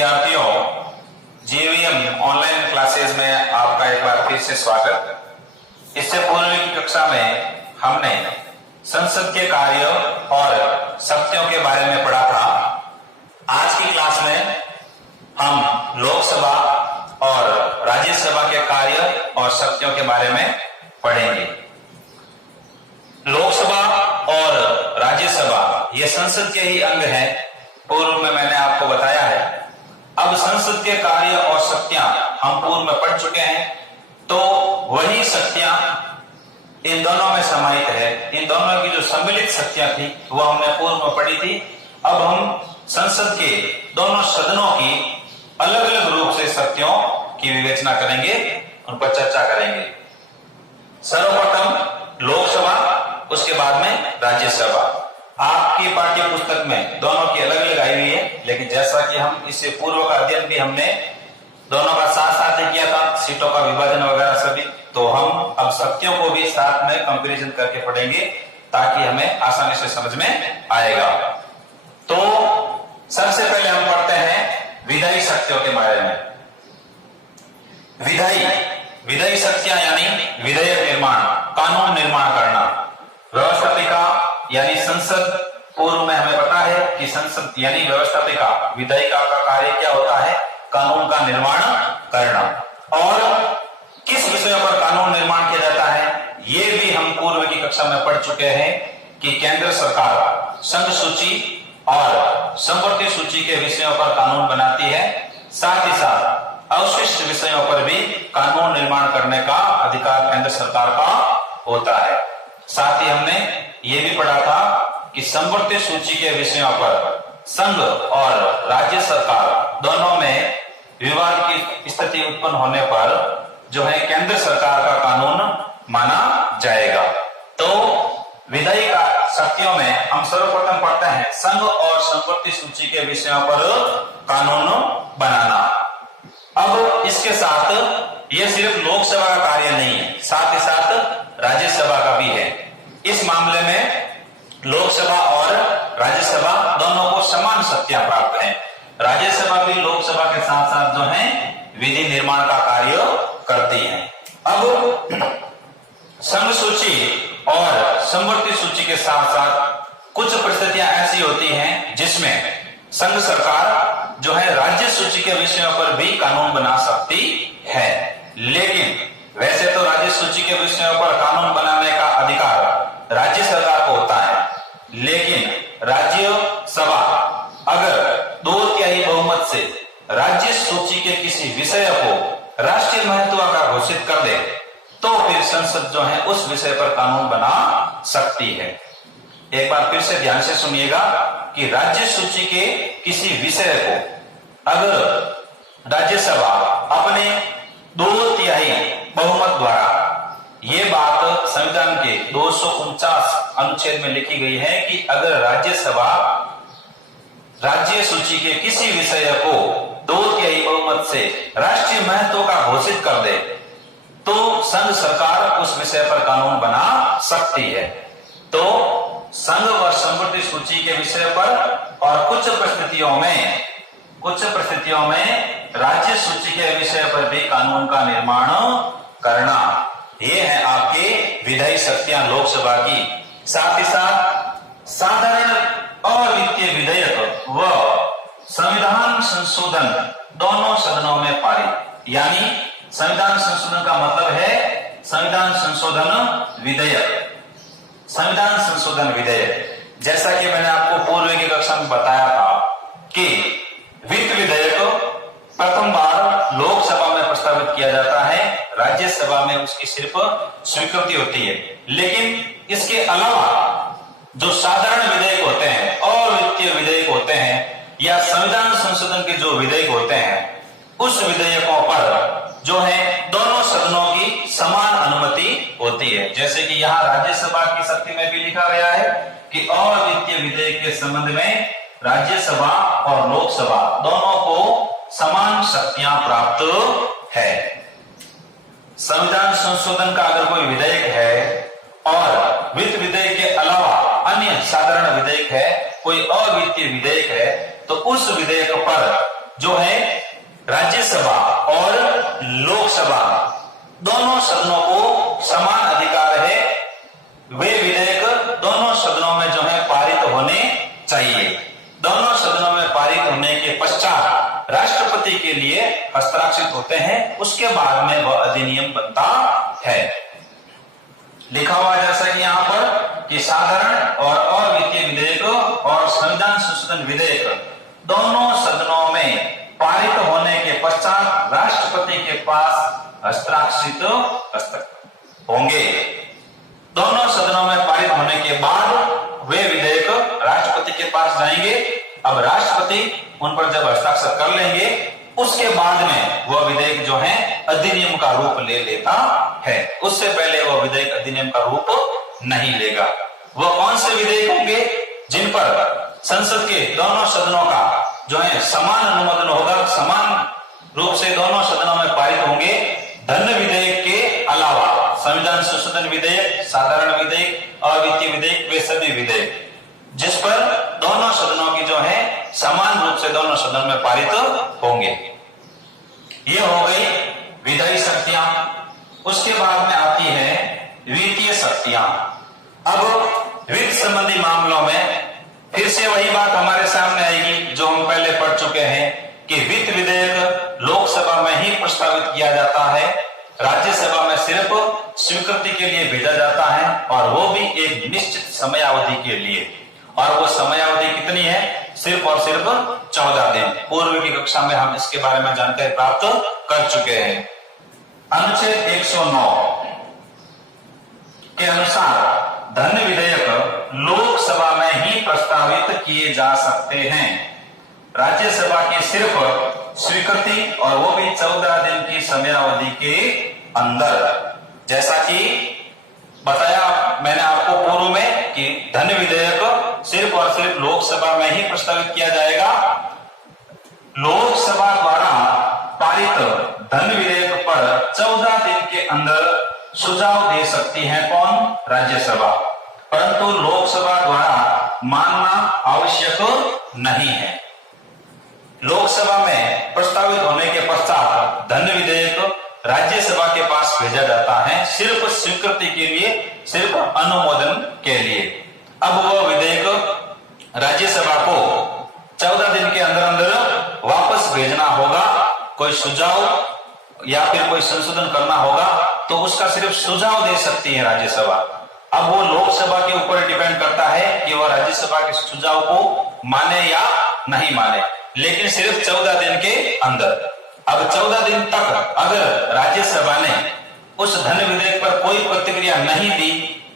विद्यार्थियों, जीवीएम online classes में आपका एक बार फिर से स्वागत। इससे पूर्व की कक्षा में हमने संसद के कार्य और शक्तियों के बारे में पढ़ा था। आज की क्लास में हम लोकसभा और राज्यसभा के कार्य और शक्तियों के बारे में पढ़ेंगे। लोकसभा और राज्यसभा ये संसद के ही अंग हैं। पूर्व में मैंने आपको बताया है। अब संसद के कार्य और शक्तियां हम पूर्व में पढ़ चुके हैं, तो वही शक्तियां इन दोनों में समाहित है। इन दोनों की जो सम्मिलित शक्तियां थी वो हमने पूर्व में पढ़ी थी। अब हम संसद के दोनों सदनों की अलग अलग रूप से शक्तियों की विवेचना करेंगे, उन पर चर्चा करेंगे। सर्वप्रथम लोकसभा, उसके बाद में राज्यसभा। आपकी पाठ्य पुस्तक में दोनों की अलग अलग आई हुई है, लेकिन जैसा कि हम इससे पूर्व का अध्ययन भी हमने दोनों का साथ साथ ही किया था, सीटों का विभाजन वगैरह सभी, तो हम अब शक्तियों को भी साथ में कंपैरिजन करके पढ़ेंगे ताकि हमें आसानी से समझ में आएगा। तो सबसे पहले हम पढ़ते हैं विधायी शक्तियों के बारे में। विधायी शक्तियां यानी विधेयक निर्माण, कानून निर्माण करना। व्यवस्थापिका यानी संसद, पूर्व में हमें पता है कि संसद यानी व्यवस्थापिका, विधायिका का कार्य क्या होता है? कानून का निर्माण करना। और किस विषयों पर कानून निर्माण किया जाता है ये भी हम पूर्व की कक्षा में पढ़ चुके हैं कि केंद्र सरकार संघ सूची और संवर्ती सूची के विषयों पर कानून बनाती है। साथ ही साथ अवशिष्ट विषयों पर भी कानून निर्माण करने का अधिकार केंद्र सरकार का होता है। साथ ही हमने ये भी पढ़ा था कि संवर्ती सूची के विषयों पर संघ और राज्य सरकार दोनों में विवाद की स्थिति उत्पन्न होने पर जो है केंद्र सरकार का कानून माना जाएगा। तो विधायी शक्तियों में हम सर्वप्रथम पढ़ते हैं संघ और संवर्ती सूची के विषयों पर कानून बनाना। अब इसके साथ यह सिर्फ लोकसभा का कार्य नहीं है, साथ ही साथ राज्यसभा का भी है। इस मामले में लोकसभा और राज्यसभा दोनों को समान शक्तियां प्राप्त हैं। राज्यसभा भी लोकसभा के साथ साथ जो है विधि निर्माण का कार्य करती है। अब संघ सूची और संवर्ती सूची के साथ साथ कुछ परिस्थितियां ऐसी होती हैं जिसमें संघ सरकार जो है राज्य सूची के विषयों पर भी कानून बना सकती है। लेकिन वैसे तो राज्य सूची के विषयों पर कानून बनाने का अधिकार राज्य सरकार को होता है, लेकिन राज्यसभा अगर 2/3 बहुमत से राज्य सूची के किसी विषय को राष्ट्रीय महत्व का घोषित कर दे तो फिर संसद जो है उस विषय पर कानून बना सकती है। एक बार फिर से ध्यान से सुनिएगा कि राज्य सूची के किसी विषय को अगर राज्यसभा अपने 2/3 बहुमत द्वारा, ये बात संविधान के 249 अनुच्छेद में लिखी गई है कि अगर राज्यसभा राज्य सूची के किसी विषय को 2/3 बहुमत से राष्ट्रीय महत्व का घोषित कर दे तो संघ सरकार उस विषय पर कानून बना सकती है। तो संघ व संवर्ती सूची के विषय पर और कुछ परिस्थितियों में राज्य सूची के विषय पर भी कानून का निर्माण करना, ये है आपके विधायी शक्तियां लोकसभा की। साथ ही साथ साधारण और वित्तीय विधेयक व संविधान संशोधन दोनों सदनों में पारित। यानी संविधान संशोधन का मतलब है संविधान संशोधन विधेयक। संविधान संशोधन विधेयक, जैसा कि मैंने आपको पूर्व की कक्षा में बताया था कि वित्त विधेयक प्रथम बार लोकसभा में प्रस्तावित किया जाता है, राज्यसभा में उसकी सिर्फ स्वीकृति होती है। लेकिन इसके अलावा जो साधारण विधेयक होते हैं और वित्तीय विधेयक होते हैं या संविधान संशोधन के जो विधेयक होते हैं, उस विधेयकों पर जो है दोनों सदनों की समान अनुमति होती है। जैसे कि यहाँ राज्यसभा की शक्ति में भी लिखा गया है कि और वित्तीय विधेयक के संबंध में राज्यसभा और लोकसभा दोनों को समान शक्तियां प्राप्त है। संविधान संशोधन का अगर कोई विधेयक है और वित्त विधेयक के अलावा अन्य साधारण विधेयक है, कोई और वित्तीय विधेयक है, तो उस विधेयक पर जो है राज्यसभा और लोकसभा दोनों सदनों को समान अधिकार है, वे विधेयक दोनों सदनों में जो है पारित होने चाहिए। दोनों सदनों में पारित होने के पश्चात राष्ट्रपति के लिए हस्ताक्षरित होते हैं, उसके बाद में वह अधिनियम बनता है। लिखा हुआ जैसा कि यहाँ पर कि साधारण और अवित्तीय विधेयक और संविधान संशोधन विधेयक दोनों सदनों में पारित होने के पश्चात राष्ट्रपति के पास हस्ताक्षरित होंगे। दोनों सदनों में पारित होने के बाद वे विधेयक राष्ट्रपति के पास जाएंगे। अब राष्ट्रपति उन पर जब हस्ताक्षर कर लेंगे, उसके बाद में वह विधेयक जो है अधिनियम का रूप ले लेता है। उससे पहले वह विधेयक अधिनियम का रूप नहीं लेगा। वह कौन से विधेयक होंगे? जिन पर संसद के दोनों सदनों का जो है समान अनुमोदन होगा, समान रूप से दोनों सदनों में पारित होंगे। धन विधेयक के अलावा संविधान संशोधन विधेयक, साधारण विधेयक, अवित्तीय विधेयक, वे सभी विधेयक जिस पर दोनों सदनों की जो है समान रूप से दोनों सदन में पारित होंगे। ये हो गई विधायी शक्तियां। उसके बाद में आती है वित्तीय शक्तियां। अब वित्त संबंधी मामलों में फिर से वही बात हमारे सामने आएगी जो हम पहले पढ़ चुके हैं कि वित्त विधेयक लोकसभा में ही प्रस्तावित किया जाता है, राज्यसभा में सिर्फ स्वीकृति के लिए भेजा जाता है, और वो भी एक निश्चित समयावधि के लिए। और वो समयावधि कितनी है? सिर्फ और सिर्फ 14 दिन। पूर्व की कक्षा में हम इसके बारे में जानकारी प्राप्त कर चुके हैं। अनुच्छेद 109 के अनुसार धन विधेयक लोकसभा में ही प्रस्तावित किए जा सकते हैं, राज्यसभा की सिर्फ स्वीकृति, और वो भी 14 दिन की समयावधि के अंदर। जैसा कि बताया मैंने आपको पूर्व में कि धन विधेयक सिर्फ और सिर्फ लोकसभा में ही प्रस्तावित किया जाएगा। लोकसभा द्वारा पारित धन विधेयक पर 14 दिन के अंदर सुझाव दे सकती है कौन? राज्यसभा। परंतु लोकसभा द्वारा मानना आवश्यक नहीं है। लोकसभा में प्रस्तावित होने के पश्चात धन विधेयक राज्यसभा के पास भेजा जाता है, सिर्फ स्वीकृति के लिए, सिर्फ अनुमोदन के लिए। अब वह विधेयक राज्यसभा को 14 दिन के अंदर अंदर वापस भेजना होगा। कोई सुझाव या फिर कोई संशोधन करना होगा तो उसका सिर्फ सुझाव दे सकती है राज्यसभा। अब वो लोकसभा के ऊपर डिपेंड करता है कि वह राज्यसभा के सुझाव को माने या नहीं माने, लेकिन सिर्फ 14 दिन के अंदर। अब 14 दिन तक अगर राज्यसभा ने उस धन विधेयक पर कोई प्रतिक्रिया नहीं दी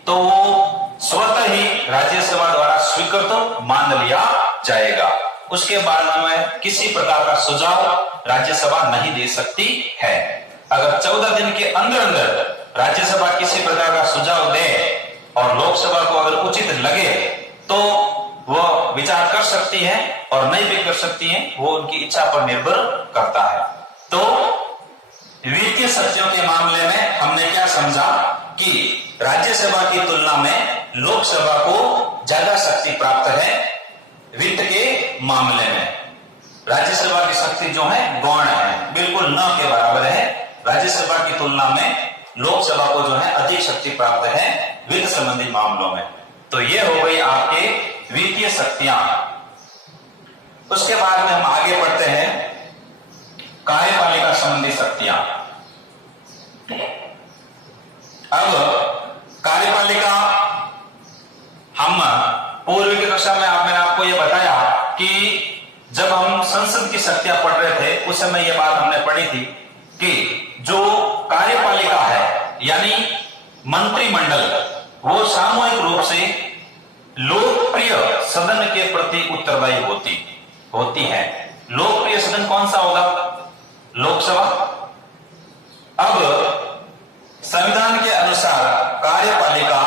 तो वो स्वतः ही राज्यसभा द्वारा स्वीकृत मान लिया जाएगा। उसके बाद में किसी प्रकार का सुझाव राज्यसभा नहीं दे सकती है। अगर 14 दिन के अंदर अंदर राज्यसभा किसी प्रकार का सुझाव दे और लोकसभा को अगर उचित लगे तो वह विचार कर सकती है, और नहीं भी कर सकती है, वो उनकी इच्छा पर निर्भर करता है। तो वित्तीय शक्तियों के मामले में हमने क्या समझा कि राज्यसभा की तुलना में लोकसभा को ज्यादा शक्ति प्राप्त है वित्त के मामले में। राज्यसभा की शक्ति जो है गौण है, बिल्कुल न के बराबर है। राज्यसभा की तुलना में लोकसभा को जो है अधिक शक्ति प्राप्त है वित्त संबंधी मामलों में। तो ये हो गई आपके वित्तीय शक्तियां। उसके बाद में हम आगे बढ़ते हैं कार्यपालिका संबंधी शक्तियां। अब कार्यपालिका, हम पूर्व की कक्षा में मैंने आपको यह बताया कि जब हम संसद की शक्तियां पढ़ रहे थे उस समय यह बात हमने पढ़ी थी कि जो कार्यपालिका है यानी मंत्रिमंडल, वो सामूहिक रूप से लोकप्रिय सदन के प्रति उत्तरदायी होती है। लोकप्रिय सदन कौन सा होगा? लोकसभा। अब संविधान के अनुसार कार्यपालिका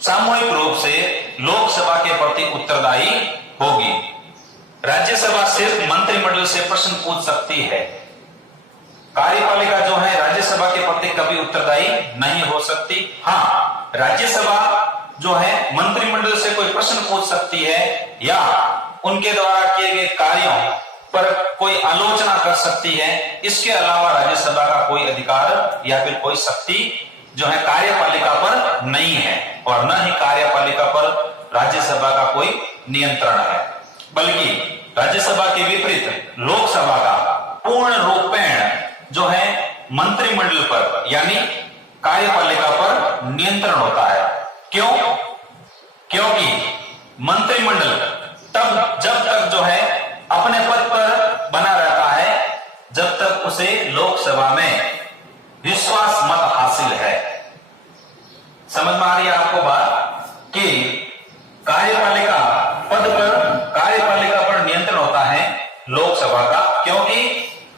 सामूहिक रूप से लोकसभा के प्रति उत्तरदायी होगी। राज्यसभा सिर्फ मंत्रिमंडल से प्रश्न पूछ सकती है। कार्यपालिका जो है राज्यसभा के प्रति कभी उत्तरदायी नहीं हो सकती। हाँ, राज्यसभा जो है मंत्रिमंडल से कोई प्रश्न पूछ सकती है या उनके द्वारा किए गए कार्यों पर कोई आलोचना कर सकती है। इसके अलावा राज्यसभा का कोई अधिकार या फिर कोई शक्ति जो है कार्यपालिका पर नहीं है, और न ही कार्यपालिका पर राज्यसभा का कोई नियंत्रण है। बल्कि राज्यसभा के विपरीत लोकसभा का पूर्ण रूपेण जो है मंत्रिमंडल पर यानी कार्यपालिका पर नियंत्रण होता है। क्यों? क्योंकि मंत्रिमंडल तब जब तक जो है अपने पद पर बना रहता है जब तक उसे लोकसभा में विश्वास मत हासिल है। समझ में आ रही है आपको बात कि कार्यपालिका पर नियंत्रण होता है लोकसभा का, क्योंकि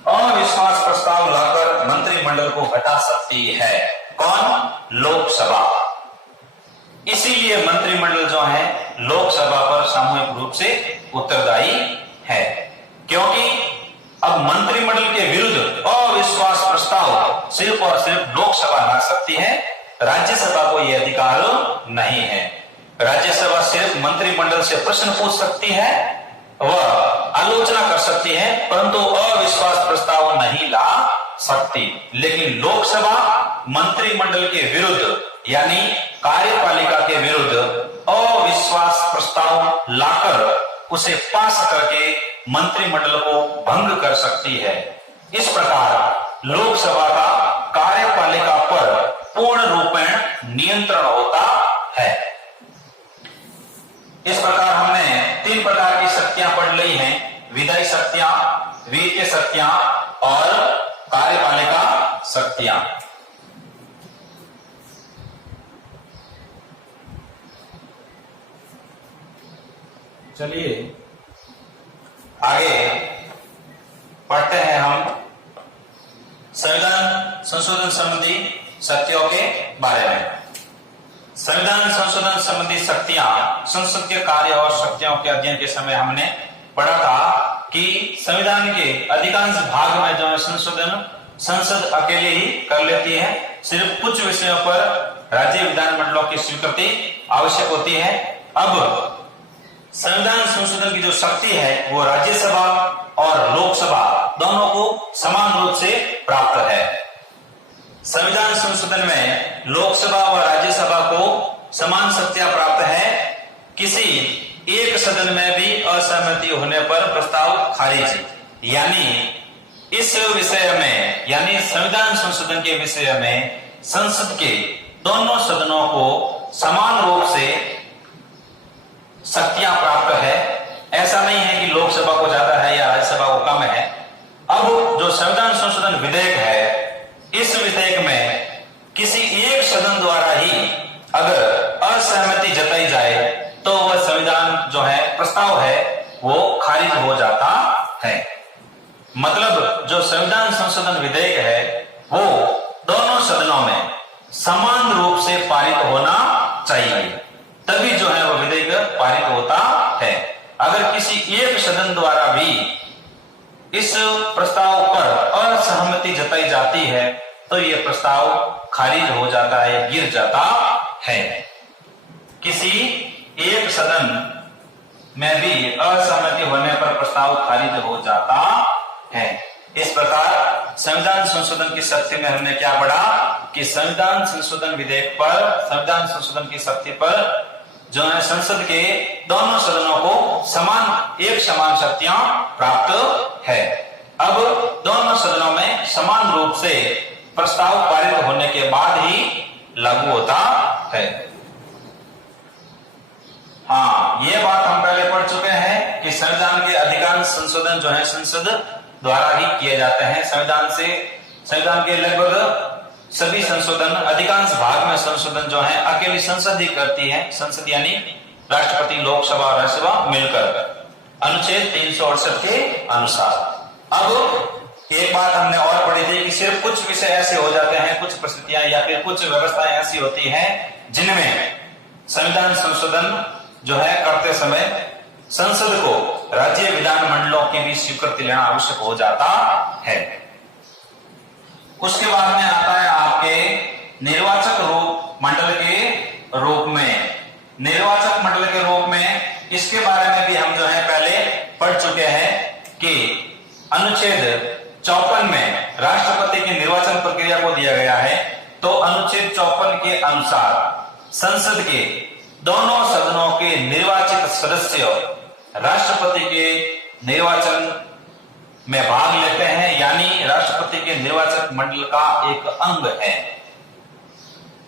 अविश्वास प्रस्ताव लाकर मंत्रिमंडल को हटा सकती है। कौन? लोकसभा। इसीलिए मंत्रिमंडल जो है लोकसभा पर सामूहिक रूप से उत्तरदायी है, क्योंकि अब मंत्रिमंडल के विरुद्ध अविश्वास प्रस्ताव सिर्फ और सिर्फ लोकसभा ला सकती है, राज्यसभा को यह अधिकार नहीं है। राज्यसभा सिर्फ मंत्रिमंडल से प्रश्न पूछ सकती है, वह आलोचना कर सकती है, परंतु अविश्वास प्रस्ताव नहीं ला सकती। लेकिन लोकसभा मंत्रिमंडल के विरुद्ध यानी कार्यपालिका के विरुद्ध अविश्वास प्रस्ताव लाकर उसे पास करके मंत्रिमंडल को भंग कर सकती है। इस प्रकार लोकसभा का कार्यपालिका पर पूर्ण रूपेण नियंत्रण होता है। इस प्रकार हमने 3 प्रकार की शक्तियां पढ़ ली हैं, विधायी शक्तियां, वित्तीय शक्तियां और कार्यपालिका शक्तियां। चलिए आगे पढ़ते हैं हम संविधान संशोधन संबंधी शक्तियों के बारे में। संविधान संशोधन संबंधी शक्तियां संसद के कार्य और शक्तियों के अध्ययन के समय हमने पढ़ा था कि संविधान के अधिकांश भाग में जो है संशोधन संसद अकेले ही कर लेती है। सिर्फ कुछ विषयों पर राज्य विधानमंडलों की स्वीकृति आवश्यक होती है। अब संविधान संशोधन की जो शक्ति है वो राज्यसभा और लोकसभा दोनों को समान रूप से प्राप्त है। संविधान संशोधन में लोकसभा और राज्यसभा को समान शक्तियां प्राप्त है। किसी एक सदन में भी असहमति होने पर प्रस्ताव खारिज, यानी इस विषय में यानी संविधान संशोधन के विषय में संसद के दोनों सदनों को समान रूप से शक्तियां प्राप्त है। ऐसा नहीं है कि लोकसभा को ज्यादा है या राज्यसभा को कम है। अब जो संविधान संशोधन विधेयक है, इस विधेयक में किसी एक सदन द्वारा ही अगर असहमति जताई जाए तो वह संविधान जो है प्रस्ताव है वो खारिज हो जाता है। मतलब जो संविधान संशोधन विधेयक है वो दोनों सदनों में समान रूप से पारित होना चाहिए, तभी जो है वह विधेयक पारित होता है। अगर किसी एक सदन द्वारा भी इस प्रस्ताव पर असहमति जताई जाती है तो यह प्रस्ताव खारिज हो जाता है, गिर जाता है। किसी एक सदन में भी असहमति होने पर प्रस्ताव खारिज हो जाता है। इस प्रकार संविधान संशोधन की शक्ति में हमने क्या पढ़ा कि संविधान संशोधन विधेयक पर, संविधान संशोधन की शक्ति पर जो है संसद के दोनों सदनों को समान शक्तियां प्राप्त है। अब दोनों सदनों में समान रूप से प्रस्ताव पारित होने के बाद ही लागू होता है। हाँ, ये बात हम पहले पढ़ चुके हैं कि संविधान के अधिकांश संशोधन जो है संसद द्वारा ही किए जाते हैं। संविधान के लगभग सभी संशोधन, अधिकांश भाग में संशोधन जो है अकेली संसद ही करती है। संसद यानी राष्ट्रपति, लोकसभा और राज्यसभा मिलकर अनुच्छेद 368 के अनुसार। अब एक बात हमने और पढ़ी थी कि सिर्फ कुछ विषय ऐसे हो जाते हैं, कुछ परिस्थितियां या फिर कुछ व्यवस्थाएं ऐसी होती हैं जिनमें संविधान संशोधन जो है करते समय संसद को राज्य विधानमंडलों की भी स्वीकृति लेना आवश्यक हो जाता है। उसके बाद में आता है आपके निर्वाचक मंडल के रूप में। निर्वाचक मंडल के रूप में इसके बारे में भी हम जो है पहले पढ़ चुके हैं कि अनुच्छेद 54 में राष्ट्रपति की निर्वाचन प्रक्रिया को दिया गया है। तो अनुच्छेद 54 के अनुसार संसद के दोनों सदनों के निर्वाचित सदस्य राष्ट्रपति के निर्वाचन में भाग लेते हैं, यानी राष्ट्रपति के निर्वाचक मंडल का एक अंग है।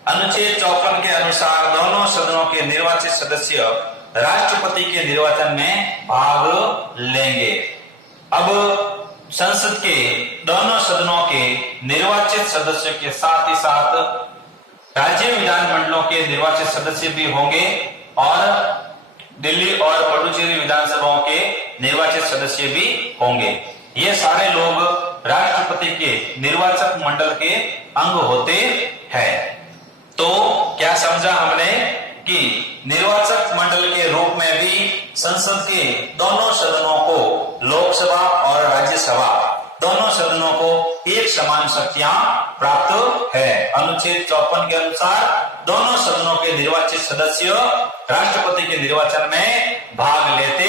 अनुच्छेद 54 के अनुसार दोनों सदनों के निर्वाचित सदस्य राष्ट्रपति के निर्वाचन में भाग लेंगे। अब संसद के दोनों सदनों के निर्वाचित सदस्य के साथ ही साथ राज्य विधानमंडलों के निर्वाचित सदस्य भी होंगे और दिल्ली और पुडुचेरी विधानसभाओं के निर्वाचित सदस्य भी होंगे। ये सारे लोग राष्ट्रपति के निर्वाचक मंडल के अंग होते हैं। तो क्या समझा हमने कि निर्वाचक मंडल के रूप में भी संसद के दोनों सदनों को, लोकसभा और राज्यसभा दोनों सदनों को एक समान शक्तियां प्राप्त है। अनुच्छेद 54 के अनुसार दोनों सदनों के निर्वाचित सदस्य राष्ट्रपति के निर्वाचन में भाग लेते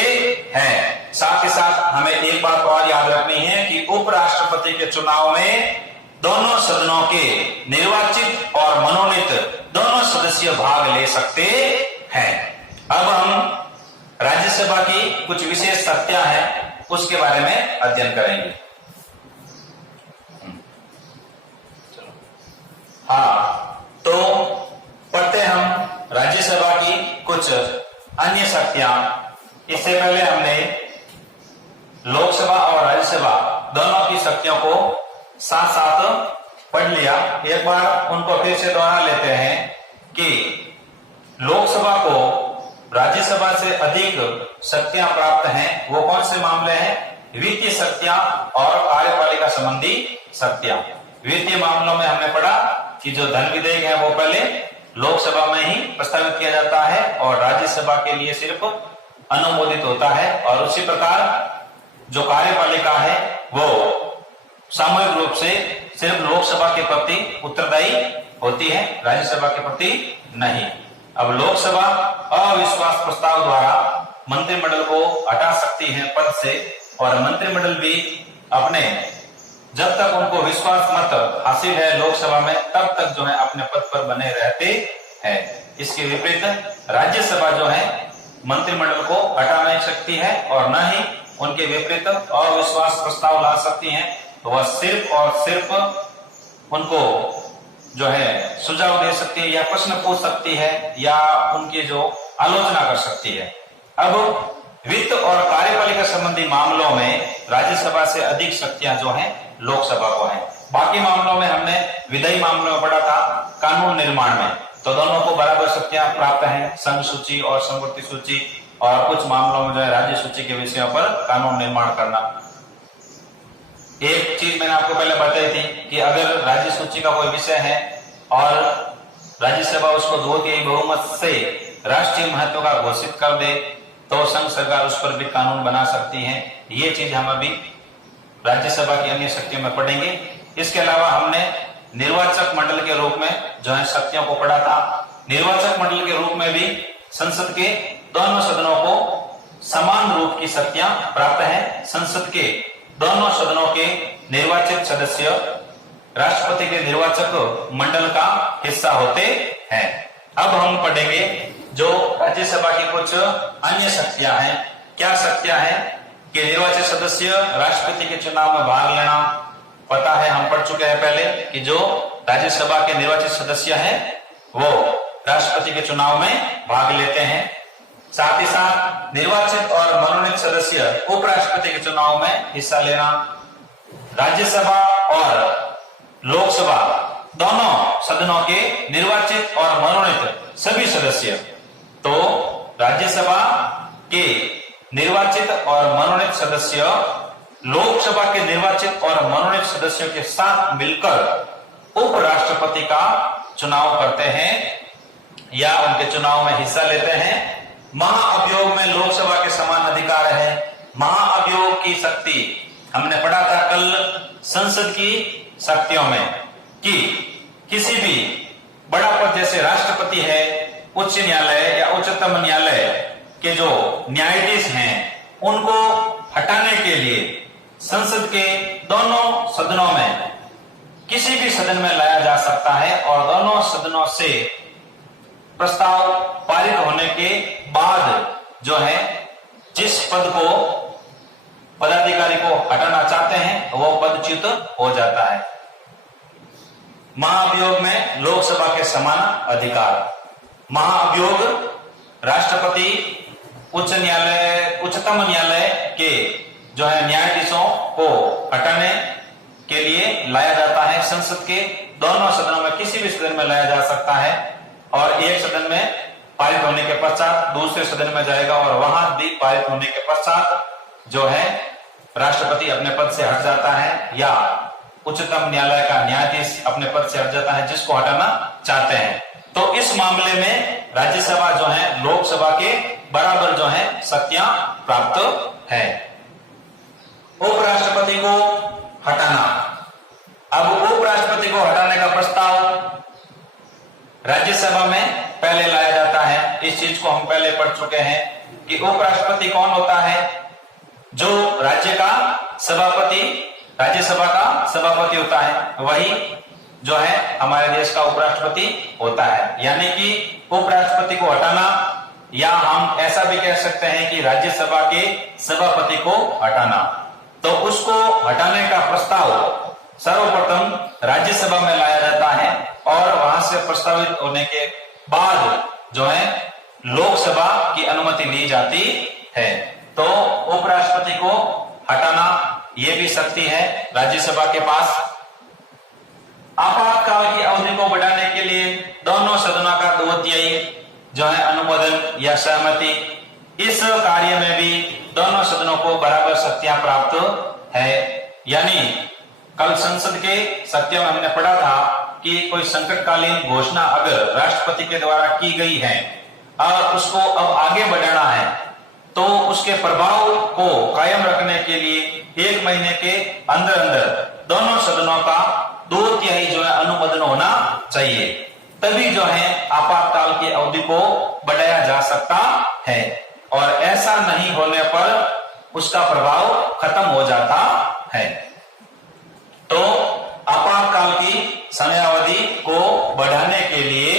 हैं। साथ ही साथ हमें एक बात और याद रखनी है कि उपराष्ट्रपति के चुनाव में दोनों सदनों के निर्वाचित और मनोनीत दोनों सदस्य भाग ले सकते हैं। अब हम राज्यसभा की कुछ विशेष शक्तियां हैं, उसके बारे में अध्ययन करेंगे। हाँ, तो पढ़ते हम राज्यसभा की कुछ अन्य शक्तियां। इससे पहले हमने लोकसभा और राज्यसभा दोनों की शक्तियों को साथ साथ पढ़ लिया। एक बार उनको फिर से दोहरा लेते हैं कि लोकसभा को राज्यसभा से अधिक शक्तियां प्राप्त हैं। वो कौन से मामले हैं? वित्तीय शक्तियां और कार्यपालिका संबंधी शक्तियां। वित्तीय मामलों में हमने पढ़ा कि जो धन विधेयक है वो पहले लोकसभा में ही प्रस्तावित किया जाता है और राज्यसभा के लिए सिर्फ अनुमोदित होता है। और उसी प्रकार जो कार्यपालिका है वो सामूहिक रूप से सिर्फ लोकसभा के प्रति उत्तरदायी होती है, राज्यसभा के प्रति नहीं। अब लोकसभा अविश्वास प्रस्ताव द्वारा मंत्रिमंडल को हटा सकती है पद से, और मंत्रिमंडल भी अपने जब तक उनको विश्वास मत हासिल है लोकसभा में तब तक जो है अपने पद पर बने रहते हैं। इसके विपरीत राज्यसभा जो है मंत्रिमंडल को हटा नहीं सकती है और न ही उनके विपरीत अविश्वास प्रस्ताव ला सकती हैं। तो वह सिर्फ और सिर्फ उनको जो है सुझाव दे सकती है या प्रश्न पूछ सकती है या उनकी जो आलोचना कर सकती है। अब वित्त और कार्यपालिका संबंधी मामलों में राज्यसभा से अधिक शक्तियां जो हैं लोकसभा को हैं। बाकी मामलों में हमने विधायी मामलों में पढ़ा था कानून निर्माण में, तो दोनों को बराबर शक्तियां प्राप्त हैं, संघ सूची और संवर्ती सूची, और कुछ मामलों में जो है राज्य सूची के विषयों पर कानून निर्माण करना। एक चीज मैंने आपको पहले बताई थी कि अगर राज्य सूची का कोई विषय है और राज्यसभा उसको 2/3 बहुमत से राष्ट्रीय महत्व का घोषित कर दे तो संघ सरकार उस पर भी कानून बना सकती है। ये चीज हम अभी राज्यसभा की अन्य शक्तियों में पढ़ेंगे। इसके अलावा हमने निर्वाचक मंडल के रूप में जो है शक्तियों को पढ़ा था। निर्वाचक मंडल के रूप में भी संसद के दोनों सदनों को समान रूप की शक्तियां प्राप्त हैं। संसद के दोनों सदनों के निर्वाचित सदस्य राष्ट्रपति के निर्वाचक मंडल का हिस्सा होते हैं। अब हम पढ़ेंगे जो राज्यसभा की कुछ अन्य शक्तियां हैं। क्या शक्तियां हैं कि निर्वाचित सदस्य राष्ट्रपति के चुनाव में भाग लेना, पता है, हम पढ़ चुके हैं पहले कि जो राज्यसभा के निर्वाचित सदस्य हैं वो राष्ट्रपति के चुनाव में भाग लेते हैं। साथ ही साथ निर्वाचित और मनोनीत सदस्य उपराष्ट्रपति के चुनाव में हिस्सा लेना। राज्यसभा और लोकसभा दोनों सदनों के निर्वाचित और मनोनीत सभी सदस्य, तो राज्यसभा के निर्वाचित और मनोनीत सदस्य लोकसभा के निर्वाचित और मनोनीत सदस्यों के साथ मिलकर उपराष्ट्रपति का चुनाव करते हैं या उनके चुनाव में हिस्सा लेते हैं। महाअभियोग में लोकसभा के समान अधिकार है। महाअभियोग की शक्ति हमने पढ़ा था कल संसद की शक्तियों में कि किसी भी बड़ा पद जैसे राष्ट्रपति है, उच्च न्यायालय या उच्चतम न्यायालय के जो न्यायाधीश हैं उनको हटाने के लिए संसद के दोनों सदनों में किसी भी सदन में लाया जा सकता है और दोनों सदनों से प्रस्ताव पारित होने के बाद जो है जिस पद को पदाधिकारी को हटाना चाहते हैं वो पद च्युत हो जाता है। महाभियोग में लोकसभा के समान अधिकार। महाभियोग राष्ट्रपति, उच्चतम न्यायालय के जो है न्यायाधीशों को हटाने के लिए लाया जाता है। संसद के दोनों सदनों में किसी भी सदन में लाया जा सकता है और एक सदन में पारित होने के पश्चात दूसरे सदन में जाएगा और वहां भी पारित होने के पश्चात जो है राष्ट्रपति अपने पद से हट जाता है या उच्चतम न्यायालय का न्यायाधीश अपने पद से हट जाता है जिसको हटाना चाहते हैं। तो इस मामले में राज्यसभा जो है लोकसभा के बराबर जो है शक्तियां प्राप्त है। उपराष्ट्रपति को हटाना। अब उपराष्ट्रपति को हटाने का प्रस्ताव राज्यसभा में पहले लाया जाता है। इस चीज को हम पहले पढ़ चुके हैं कि उपराष्ट्रपति कौन होता है? जो राज्य का सभापति, राज्यसभा का सभापति होता है, वही जो है हमारे देश का उपराष्ट्रपति होता है। यानी कि उपराष्ट्रपति को हटाना, या हम ऐसा भी कह सकते हैं कि राज्यसभा के सभापति को हटाना। तो उसको हटाने का प्रस्ताव सर्वप्रथम राज्यसभा में लाया जाता है और वहां से प्रस्तावित होने के बाद जो है लोकसभा की अनुमति ली जाती है। तो उपराष्ट्रपति को हटाना ये भी शक्ति है राज्यसभा के पास। आपातकाल की अवधि को बढ़ाने के लिए दोनों सदनों का 2/3 जो है अनुमोदन या सहमति, इस कार्य में भी दोनों सदनों को बराबर शक्तियां प्राप्त है। यानी कल संसद के सत्यों में हमने पढ़ा था कि कोई संकटकालीन घोषणा अगर राष्ट्रपति के द्वारा की गई है और उसको अब आगे बढ़ाना है तो उसके प्रभाव को कायम रखने के लिए 1 महीने के अंदर अंदर दोनों सदनों का 2/3 जो है अनुमोदन होना चाहिए, तभी जो है आपातकाल की अवधि को बढ़ाया जा सकता है। और ऐसा नहीं होने पर उसका प्रभाव खत्म हो जाता है। तो आपातकाल की समयावधि को बढ़ाने के लिए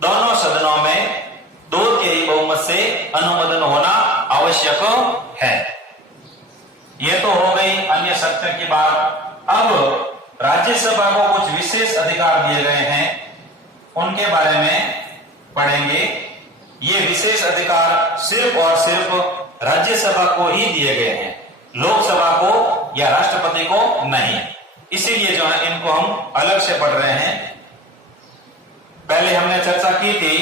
दोनों सदनों में 2/3 बहुमत से अनुमोदन होना आवश्यक है। यह तो हो गई अन्य शक्तियों की बात। अब राज्यसभा को कुछ विशेष अधिकार दिए गए हैं, उनके बारे में पढ़ेंगे। ये विशेष अधिकार सिर्फ और सिर्फ राज्यसभा को ही दिए गए हैं, लोकसभा को या राष्ट्रपति को नहीं। इसीलिए जो है इनको हम अलग से पढ़ रहे हैं। पहले हमने चर्चा की थी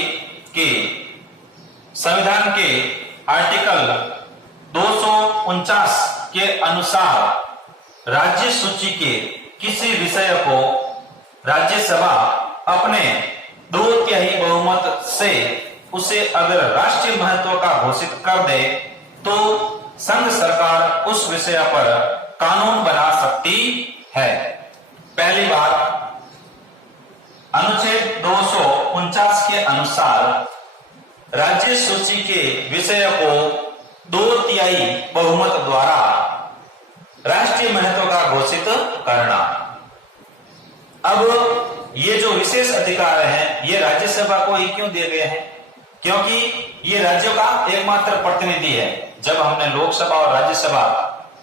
कि संविधान के आर्टिकल 249 के अनुसार राज्य सूची के किसी विषय को राज्यसभा अपने 2/3 बहुमत से उसे अगर राष्ट्रीय महत्व का घोषित कर दे तो संघ सरकार उस विषय पर कानून बना सकती है। पहली बात, अनुच्छेद 249 के अनुसार राज्य सूची के विषय को 2/3 बहुमत द्वारा राष्ट्रीय महत्व का घोषित करना। अब ये जो विशेष अधिकार हैं ये राज्यसभा को ही क्यों दिए गए हैं? क्योंकि ये राज्यों का एकमात्र प्रतिनिधि है। जब हमने लोकसभा और राज्यसभा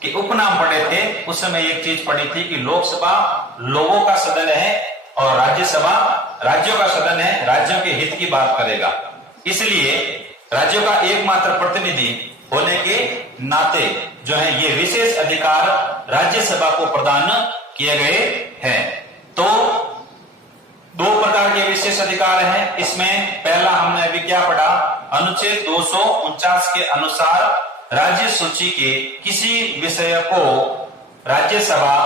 के उपनाम पढ़े थे उस समय एक चीज पढ़ी थी कि लोकसभा लोगों का सदन है और राज्यसभा राज्यों का सदन है, राज्यों के हित की बात करेगा। इसलिए राज्यों का एकमात्र प्रतिनिधि होने के नाते जो है ये विशेष अधिकार राज्यसभा को प्रदान किए गए हैं। तो 2 प्रकार के विशेष अधिकार हैं। इसमें पहला हमने अभी क्या पढ़ा, अनुच्छेद 249 के अनुसार राज्य सूची के किसी विषय को राज्यसभा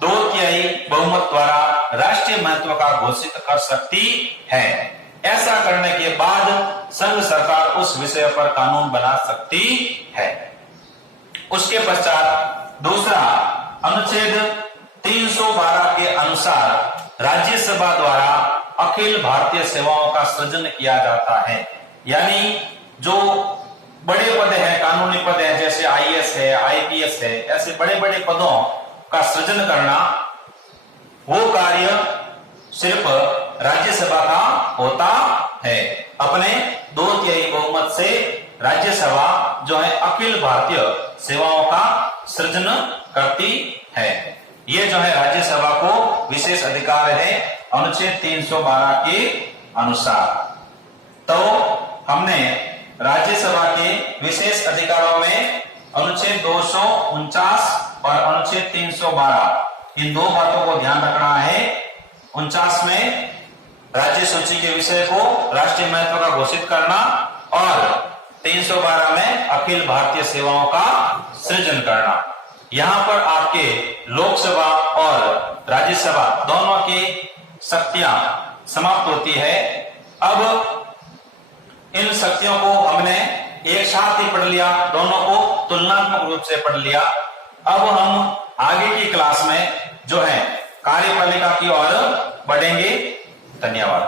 2/3 बहुमत द्वारा राष्ट्रीय महत्व का घोषित कर सकती है। ऐसा करने के बाद संघ सरकार उस विषय पर कानून बना सकती है। उसके पश्चात दूसरा, अनुच्छेद 312 के अनुसार राज्यसभा द्वारा अखिल भारतीय सेवाओं का सृजन किया जाता है। यानी जो बड़े पद हैं, कानूनी पद हैं, जैसे आईएएस है, आईपीएस है, ऐसे बड़े बड़े पदों का सृजन करना, वो कार्य सिर्फ राज्यसभा का होता है। अपने 2/3 बहुमत से राज्यसभा जो है अखिल भारतीय सेवाओं का सृजन करती है। ये जो है राज्यसभा को विशेष अधिकार है अनुच्छेद 312 के अनुसार। तो हमने राज्यसभा के विशेष अधिकारों में अनुच्छेद 249 और अनुच्छेद 312 इन दो बातों को ध्यान रखना है। 49 में राज्य सूची के विषय को राष्ट्रीय महत्व का घोषित करना और 312 में अखिल भारतीय सेवाओं का सृजन करना। यहां पर आपके लोकसभा और राज्यसभा दोनों की शक्तियां समाप्त होती है। अब इन शक्तियों को हमने एक साथ ही पढ़ लिया, दोनों को तुलनात्मक रूप से पढ़ लिया। अब हम आगे की क्लास में जो है कार्यपालिका की ओर बढ़ेंगे। धन्यवाद।